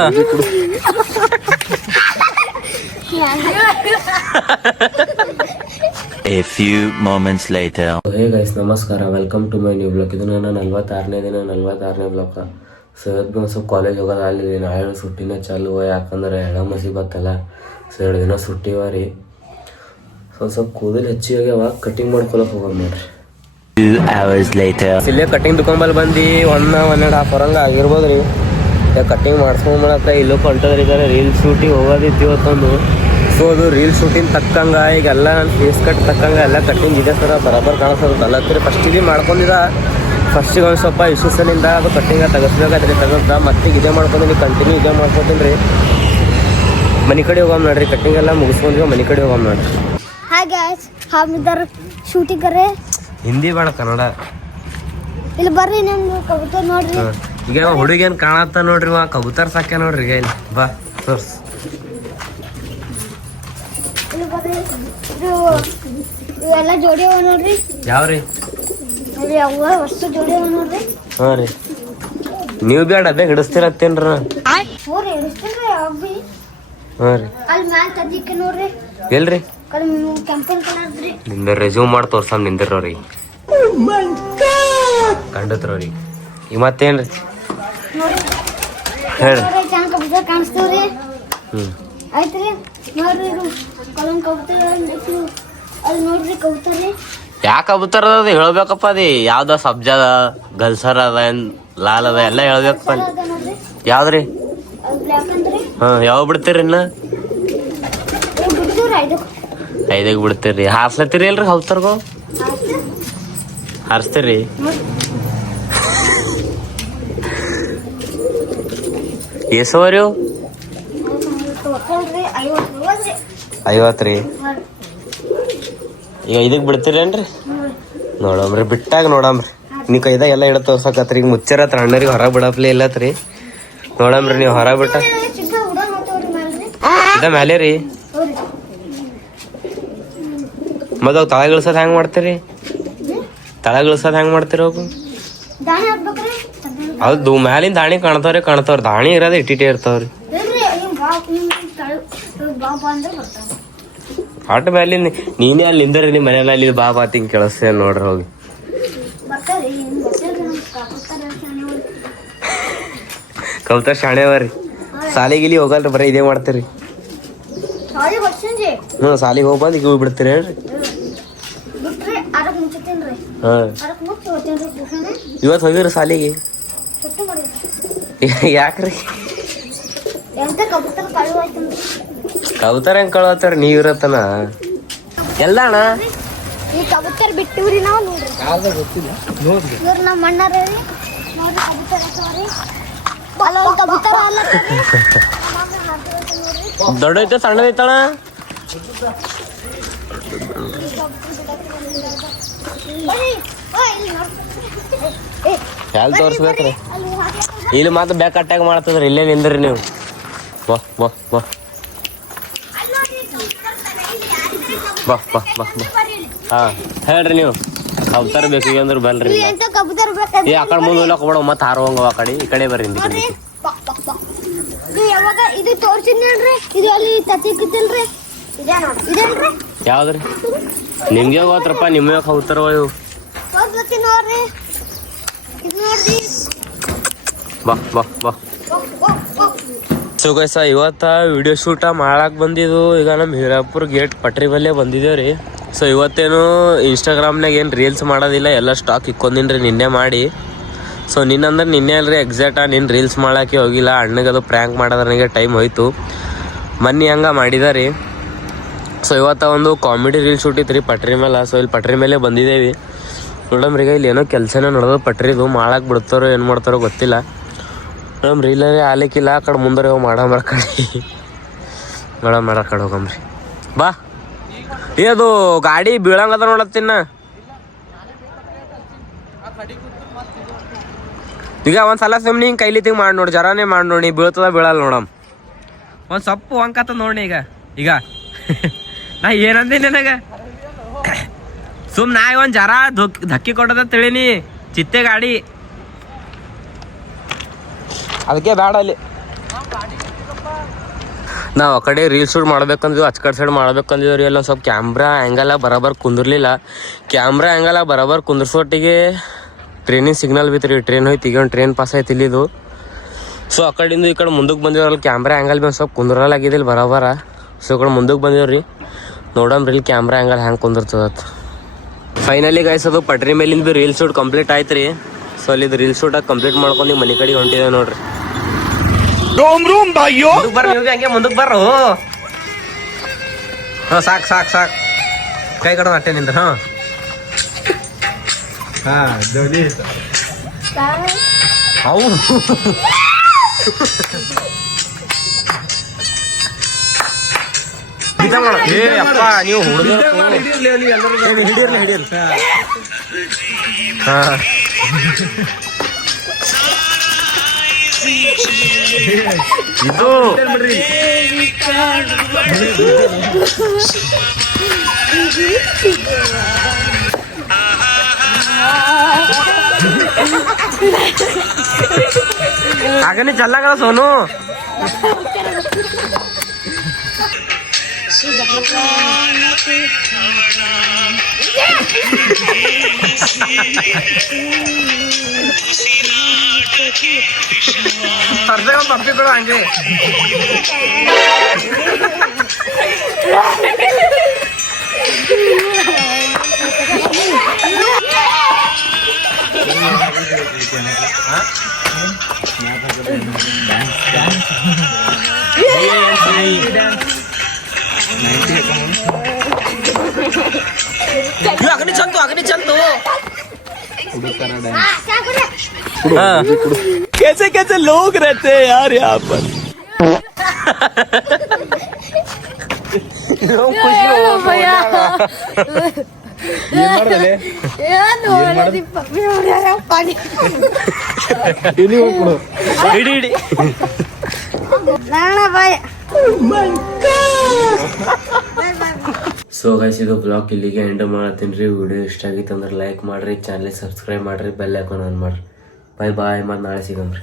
A few moments later. Hey guys, ನಮಸ್ಕಾರ. Welcome to my new blog. ಇದು ನನ್ನ 46ನೇ ದಿನ, 46ನೇ ಬ್ಲಾಗ್. ಸೊ ಇವತ್ತು ಒಂದು ಸ್ವಲ್ಪ ಕಾಲೇಜ್ ಹೋಗೋದು ಅಲ್ಲಿ ನಾಳೆ ಸುಟ್ಟಿನೇ ಚಾಲು. ಯಾಕಂದ್ರೆ ಎಡಮಸಿ ಬತ್ತಲ್ಲ, ಸೊ 2 ದಿನ ಸುಟ್ಟಿವ ರೀ. ಸ್ವಲ್ಪ ಕೂದಲು ಹೆಚ್ಚಿಗೆ ಅವಾಗ ಕಟಿಂಗ್ ಮಾಡ್ಕೊಳಕ್ಕೆ ಹೋಗೋದು ನೋಡ್ರಿ. 2 hours later. ಇಲ್ಲೇ ಕಟಿಂಗ್ ದುಕಾನ್ಬಲ್ಲಿ ಬಂದು 1.5 ಅವರ್ ಹಂಗೆ ಆಗಿರ್ಬೋದು ರೀ. ಕಟಿಂಗ್ ಮಾಡಿಸ್ಕೊಂಬಳತ್ತ ಇಲ್ಲೂ ಹೊಂಟದ್ರಿ. ಇದ್ದಾರೆ ರೀಲ್ ಶೂಟಿಗೆ ಹೋಗೋದಿತ್ತು ಇವತ್ತೊಂದು. ಸೊ ಅದು ರೀಲ್ ಶೂಟಿಂಗ್ ತಕ್ಕಂಗೆ ಈಗೆಲ್ಲ ನಾನು ಫೇಸ್ ಕಟ್ ತಕ್ಕಂಗೆ ಎಲ್ಲ ಕಟ್ಟಿಂಗ್ ಇದೆ ಸರ, ಬರಾಬರ್ ಕಾಣಿಸೋದು ಅಲ್ಲತ್ರಿ. ಫಸ್ಟಿಗೆ ಮಾಡ್ಕೊಂಡಿದ್ದ, ಫಸ್ಟಿಗೆ ಒಂದು ಸ್ವಲ್ಪ ಇಶ್ಯೂಸನಿಂದ ಅದು ಕಟ್ಟಿಂಗ ತೆಗಿಸ್ಬೇಕಾದ್ರಿ. ತೆಗೆದ ಮತ್ತೀಗ ಇದೇ ಮಾಡ್ಕೊಂಡಿ, ಕಂಟಿನ್ಯೂ ಇದೇ ಮಾಡ್ಕೊತೀನಿ ರೀ. ಮನೆ ಕಡೆ ಹೋಗೋಣ ನೋಡ್ರಿ. ಕಟ್ಟಿಂಗ್ ಎಲ್ಲ ಮುಗಿಸ್ಕೊಂಡ್ವಿ, ಮನೆ ಕಡೆ ಹೋಗೋಣ ನೋಡ್ರಿ. हाय गाइस, हम इधर शूटिंग कर रहे हैं. ಹಿಂದಿ ಬೇಡ, ಕನ್ನಡ. ಇಲ್ಲಿ ಬರ್ರಿ, ನಾನು ಕಬೂತರ್ ನೋಡ್ರಿ. ಈಗ ಹುಡುಗೇನು ಕಾಣತ್ತ ನೋಡ್ರಿ, ಕಬೂತರ್ ಸಾಕ್ಯ ನೋಡ್ರಿ. ಈಗ ಇಲ್ಲಿ ಬಾ ತೋರ್ಸ್. ಇಲ್ಲಿ ಬರ್ರಿ, ಇವೆಲ್ಲ ಜೋಡಿ ಅವ ನೋಡ್ರಿ. ಯಾವ್ರಿ? ಇಲ್ಲಿ ಅವ ವಸ್ತು ಜೋಡಿ ಅವ ನೋಡ್ರಿ. ಹಾಂ ರೀ, ನೀವು ಬೇಡ ಬೇಗ ಹಿಡಿಸ್ತಿರತ್ತೇನ್ರ? ಹೋರಿ ಹಿಡಿಸ್ತೀನ್ರಿ ಯಾವಾಗ ಭೀ. ಹಾಂ ರೀ, ಅಲ್ಲಿ ಮ್ಯಾಲ್ ತದ್ದಿಕ್ಕೆ ನೋಡ್ರಿ. ಎಲ್ರಿ? ಕೆಂಪನ್ ಕಲರ್ ರೀ. ನಿಂದ ರೆಸ್ಯೂಮ್ ಮಾಡಿ ತೋರ್ಸಮ್ ನಿಂದಿರೋರಿ. ಕಂಡತ್ರವ್ರಿ. ಈಗ ಮತ್ತೇನ್ರಿ ಹೇಳ್ರಿ. ಕಬೂತರ್ ಕಾಣಿಸ್ತೀವ್ರಿ. ಹ್ಞೂ ಆಯ್ತ್ರಿ, ನೋಡ್ರಿ ಇದು ಕಲಂ ಕಬೂತರ್ ಅಲ್ಲಿ ನೋಡ್ರಿ ಕಬೂತರ್ ರೀ. ಯಾಕೆ ಕಬೂತರ್ ಅದ ಹೇಳ್ಬೇಕಪ್ಪ. ಅದಿ ಯಾವ್ದ ಸಬ್ಜದ ಗಲ್ಸರ್ ಅದ ಏನ್ ಲಾಲ್ ಅದ ಎಲ್ಲ ಹೇಳ್ಬೇಕಪ್ಪ. ಅದ ನೋಡ್ರಿ, ಯಾವ್ದ್ರಿ? ಅದು ಬ್ಲ್ಯಾಕ್ ಅಂದ್ರಿ. ಹಾಂ, ಯಾವಾಗ ಬಿಡ್ತೀರಿ ಇನ್ನ? ಬಿಡ್ತೀವ್ರಿ 5ಕ್ಕೆ ಬಿಡ್ತೀರಿ. ಹಾರ್ಸ್ಲತ್ತೀರಿ ಅಲ್ರಿ ಕಬೂತರ್ಗೋ? ಹಾರಿಸ್ತೀರಿ? ಎಸವರಿ 50 ರೀ. ಈಗ 5ಕ್ಕೆ ಬಿಡ್ತೀರೇನ್ರಿ? ನೋಡಮ್ರಿ, ಬಿಟ್ಟಾಗ ನೋಡಮ್ರಿ. ನೀವು ಕೈದಾಗ ಎಲ್ಲ ಹಿಡ ತೋರ್ಸಕತ್ರಿ. ಈಗ ಮುಚ್ಚಾರ ಅಣ್ಣರಿಗೆ ಹೊರಗೆ ಬಿಡಪ್ಲೇ ಇಲ್ಲತ್ರಿ. ನೋಡಮ್ರಿ, ನೀವು ಹೊರಗೆ ಬಿಟ್ಟ ಇದ ಮ್ಯಾಲೆ ರೀ. ಮತ್ತೆ ಅವು ತಳ ಇಳ್ಸೋದು ಹೆಂಗೆ ಮಾಡ್ತೀರಿ? ತಳ ಇಳ್ಸೋದು ಹೆಂಗೆ ಮಾಡ್ತೀರಿ? ಅವು ಅದು ಮ್ಯಾಲಿನ ದಾಣಿ ಕಾಣ್ತಾವ್ರಿ. ದಾಣಿ ಇರೋದು ಇಟ್ಟಿಟ್ಟೆ ಇರ್ತಾವ್ರಿ. ಆಟ ಮ್ಯಾಲಿಂದ ನೀನೇ ಅಲ್ಲಿ ನಿಂದ್ರಿ. ನಿಮ್ಮ ಮನೆಯಲ್ಲ ಅಲ್ಲಿ ಬಾಬಾ ತಿಂಗ್ ಕೇಳಿಸ್ತೇನೆ ನೋಡ್ರಿ. ಹೋಗಿ ಕೌತಾರ ಶಾಣೆ ಅವರಿ. ಸಾಲಿಗಿಲಿ ಹೋಗಲ್ರಿ, ಬರೀ ಇದೇ ಮಾಡ್ತೀರಿ. ಹ್ಞೂ, ಸಾಲಿಗೆ ಹೋಗಿ ಬಂದು ಈಗ ಹೋಗಿ ಬಿಡ್ತೀರಿ ಹೇಳ್ರಿ. ಹಾಂ, ಇವತ್ತು ಹೋಗಿರಿ ಸಾಲಿಗೆ? ಯಾಕ್ರಿ? ಕಬೂತರ್ ಹೆಂಗ್ ಕಳತ್ತಾರ ನೀವ್ ಇರತ್ತನ ಎಲ್ಲ ಅಣ್ಣ? ಈ ಕಬೂತರ್ ಬಿಟ್ಟಿವ್ರಿ ನಾವು ನೋಡ್ರಿ. ಯಾವ್ದು ಗೊತ್ತಿಲ್ಲ ನೋಡ್ರಿ. ಇವ್ರು ನಮ್ಮ ಅಣ್ಣಾರ ರೀ. ನೋಡ್ರಿ ಕಬೂತರ್ ಹಾಕವ್ರಿ. ಅಲ್ಲ ಒಂದು ಕಬೂತರ್ ಅಲ್ಲ ದೊಡ್ಡ ಐತೆ ಸಣ್ಣದೈತಣ? ಎಲ್ಲಿ ತೋರಿಸ್ಬೇಕ್ರಿ? ಇಲ್ಲಿ ಮಾತ್ರ ಬ್ಯಾಕ್ ಅಟ್ಯಾಕ್ ಮಾಡ್ತದ್ರಿ. ಇಲ್ಲೇ ನಿಂದ್ರಿ ನೀವು. ಬಾ ಬಾ ಬಾ ಬಾ ಬಾ ಬಾ ಬಾ. ಹಾಂ ಹೇಳ್ರಿ, ನೀವು ಕಬೂತರ್ ಬೇಕು ಅಂದ್ರೆ ಬಲ್ರಿ. ಏ ಆ ಕಡೆ ಮುಂದೆ ಹೋಗ್ಲಕ್ಕ ಬಿಡೋ, ಮತ್ತೆ ಹಾರುವಂಗ ಆ ಕಡೆ. ಈ ಕಡೆ ಬರ್ರಿ. ಯಾವಾಗ ಇದು ತೋರ್ಸಿದ್ ನೋಡ್ರಿ. ಇದು ಅಲ್ಲಿ ತತ್ತಿಲ್ರಿ. ಇದೇನ್ರಿ? ಯಾವ್ದ್ರಿ? ನಿಮ್ಗೆ ಗೊತ್ತಪ್ಪ, ನಿಮ್ಮೇ ಕಬೂತರ್ ಇವು. ನೋಡ್ರಿ, ಇದು ನೋಡ್ರಿ. ಬಾ ಬಾ ಬಾ. ಸೊ ಗೈಸ, ಇವತ್ತ ವಿಡಿಯೋ ಶೂಟ ಮಾಡಕ್ಕೆ ಬಂದಿದ್ದು. ಈಗ ನಮ್ಮ ಹೀರಾಪುರ ಗೇಟ್ ಪಟ್ರಿ ಬಲ್ಲೇ ಬಂದಿದ್ದೇವೆ ರೀ. ಸೊ ಇವತ್ತೇನು ಇನ್ಸ್ಟಾಗ್ರಾಮ್ನಾಗ ಏನು ರೀಲ್ಸ್ ಮಾಡೋದಿಲ್ಲ, ಎಲ್ಲ ಸ್ಟಾಕ್ ಇಕ್ಕೊಂದಿನಿ ರೀ ನಿನ್ನೆ ಮಾಡಿ. ಸೊ ನಿನ್ನೆ ಅಲ್ರಿ ಎಕ್ಸಾಕ್ಟ್ ನಿನ್ನ ರೀಲ್ಸ್ ಮಾಡೋಕ್ಕೆ ಹೋಗಿಲ್ಲ. ಅಣ್ಣಗದು ಪ್ರ್ಯಾಂಕ್ ಮಾಡೋದ್ರಾಗೆ ಟೈಮ್ ಹೋಯ್ತು. ಮೊನ್ನೆ ಹಂಗೆ ಮಾಡಿದ ರೀ. ಸೊ ಇವತ್ತು ಒಂದು ಕಾಮಿಡಿ ರೀಲ್ ಶೂಟ್ ಇತ್ತು ರೀ ಪಟ್ರಿ ಮೇಲೆ. ಸೊ ಇಲ್ಲಿ ಪಟ್ರಿ ಮೇಲೆ ಬಂದಿದ್ದೇವೆ. ನೋಡಮ್ರಿ, ಈಗ ಇಲ್ಲಿ ಏನೋ ಕೆಲಸನೇ ನಡೆದು ಪಟ್ರಿದು. ಮಾಡಕ್ಕೆ ಬಿಡ್ತಾರೋ ಏನು ಮಾಡ್ತಾರೋ ಗೊತ್ತಿಲ್ಲ. ಮೇಡಮ್ ರೀಲರೇ ಆಲಿಕ್ಕಿಲ್ಲ. ಆ ಕಡೆ ಮುಂದೆ ಹೋಗಿ ಮಾಡಮ್ರ ಕಡೆ. ಮೇಡಮ್ ಆ ಕಡೆ ಹೋಗಮ್ರಿ. ಬಾ. ಅದು ಗಾಡಿ ಬೀಳಂಗದ ನೋಡತ್ತಿನ್ನ. ಈಗ ಒಂದ್ಸಲ ಸುಮ್ಮನೆ ಹಿಂಗೆ ಕೈಲಿ ತಿಂಗ್ ಮಾಡಿ ನೋಡಿ, ಜರಾನೇ ಮಾಡಿ ನೋಡಿ. ಬೀಳ್ತದ ಬೀಳಲ್ಲ ನೋಡಮ್. ಒಂದು ಸೊಪ್ಪು ಹೊಂಕತ್ತ ನೋಡಿ. ಈಗ ನಾ ಏನಂದೆ ನನಗೆ? ಸುಮ್ ನಾ ಒಂದು ಜರ ಧಕ್ಕಿ ಕೊಟ್ಟದ ತಿಳಿನಿ. ಚಿತ್ತೆ ಗಾಡಿ ಅದಕ್ಕೆ ಬೇಡ ಅಲ್ಲಿ. ನಾವು ಆ ಕಡೆ ರೀಲ್ ಶೂಟ್ ಮಾಡ್ಬೇಕಂದ್ವಿ, ಅಚ್ ಕಡೆ ಸೈಡ್ ಮಾಡ್ಬೇಕಂದಿವ್ರಿ. ಎಲ್ಲ ಸ್ವಲ್ಪ ಕ್ಯಾಮ್ರಾ ಆ್ಯಂಗಲ ಬರಾಬರ್ ಕುಂದಿರ್ಲಿಲ್ಲ. ಕ್ಯಾಮ್ರಾ ಆ್ಯಂಗಲ ಬರಾಬರ್ ಕುಂದ್ರಸೋಟ್ಟಿಗೆ ಟ್ರೈನಿನ ಸಿಗ್ನಲ್ ಬಿತ್ತು ರೀ. ಟ್ರೈನ್ ಹೋಯ್ತು, ಈಗ ಒಂದು ಟ್ರೈನ್ ಪಾಸ್ ಆಯ್ತು ಇಲ್ಲಿದು. ಸೊ ಆ ಕಡೆಯಿಂದ ಈ ಕಡೆ ಮುಂದಕ್ಕೆ ಬಂದಿವ್ರಲ್ಲ, ಕ್ಯಾಮ್ರಾ ಆ್ಯಂಗಲ್ ಭೀ ಸ್ವಲ್ಪ ಕುಂದ್ರಲಾಗಿದ್ದಿಲ್ಲ ಬರಾಬರ. ಸೊ ಈ ಕಡೆ ಮುಂದಕ್ಕೆ ಬಂದಿವ್ರಿ, ನೋಡಮ್ರಿ ಇಲ್ಲಿ ಕ್ಯಾಮ್ರಾ ಆ್ಯಂಗಲ್ ಹ್ಯಾಂಗೆ ಕುಂದಿರ್ತದತ್. ಫೈನಲಿ ಗೈಸ್ ಅದು ಪಟ್ರಿ ಮೇಲಿಂದ ಭೀ ರೀಲ್ ಶೂಟ್ ಕಂಪ್ಲೀಟ್ ಆಯ್ತು ರೀ. ಸೊ ಅಲ್ಲಿದ್ದು ರೀಲ್ ಶೂಟಾಗಿ ಕಂಪ್ಲೀಟ್ ಮಾಡ್ಕೊಂಡು ಮನೆ ಕಡೆಗೆ ಹೊಂಟಿದ್ದೇವೆ ನೋಡ್ರಿ. ಮುಂದಕ್ಕೆ ಬರ್ರಿ ನೀವು ಭೀ ಹಂಗೆ ಮುಂದಕ್ಕೆ ಬರ್ರು. ಹಾಂ ಸಾಕು ಸಾಕು ಸಾಕು, ಕೈ ಕಡೆ ಅಟ್ಟೆ ನಿಂದ. ಹಾಂ ಅವು ಏ ಅಪ್ಪ ನೀವು ಹಿಡಿದಿರ್ಲಿ ಹಾಂ ಇದು ಆಗನೇ ಚಲ್ಲಾಗಲ್ಲ ಸೋನು. ಪಪ್ಪಿ ಕೊಡು ಹಂಗೆ. ಅಗ್ನಿ ಚಲ್ತು ಅಗ್ನಿ ಚಲ್ತು. कैसे कैसे लोग रहते हैं यार यहाँ पर. ಸೊ ಗೈಸ್ ಇದು ಬ್ಲಾಗ್ ಇಲ್ಲಿಗೆ ಎಂಡ್ ಮಾಡತ್ತೀನಿ ರೀ. ವಿಡಿಯೋ ಇಷ್ಟ ಆಗಿತ್ತು ಅಂದ್ರೆ ಲೈಕ್ ಮಾಡ್ರಿ, ಚಾನಲ್ ಸಬ್ಸ್ಕ್ರೈಬ್ ಮಾಡ್ರಿ, ಬೆಲ್ ಐಕಾನ್ ಆನ್ ಮಾಡ್ರಿ. ಬಾಯ್ ಬಾಯ್, ಮತ್ತೆ ನಾಳೆ ಸಿಗಮ್ರಿ.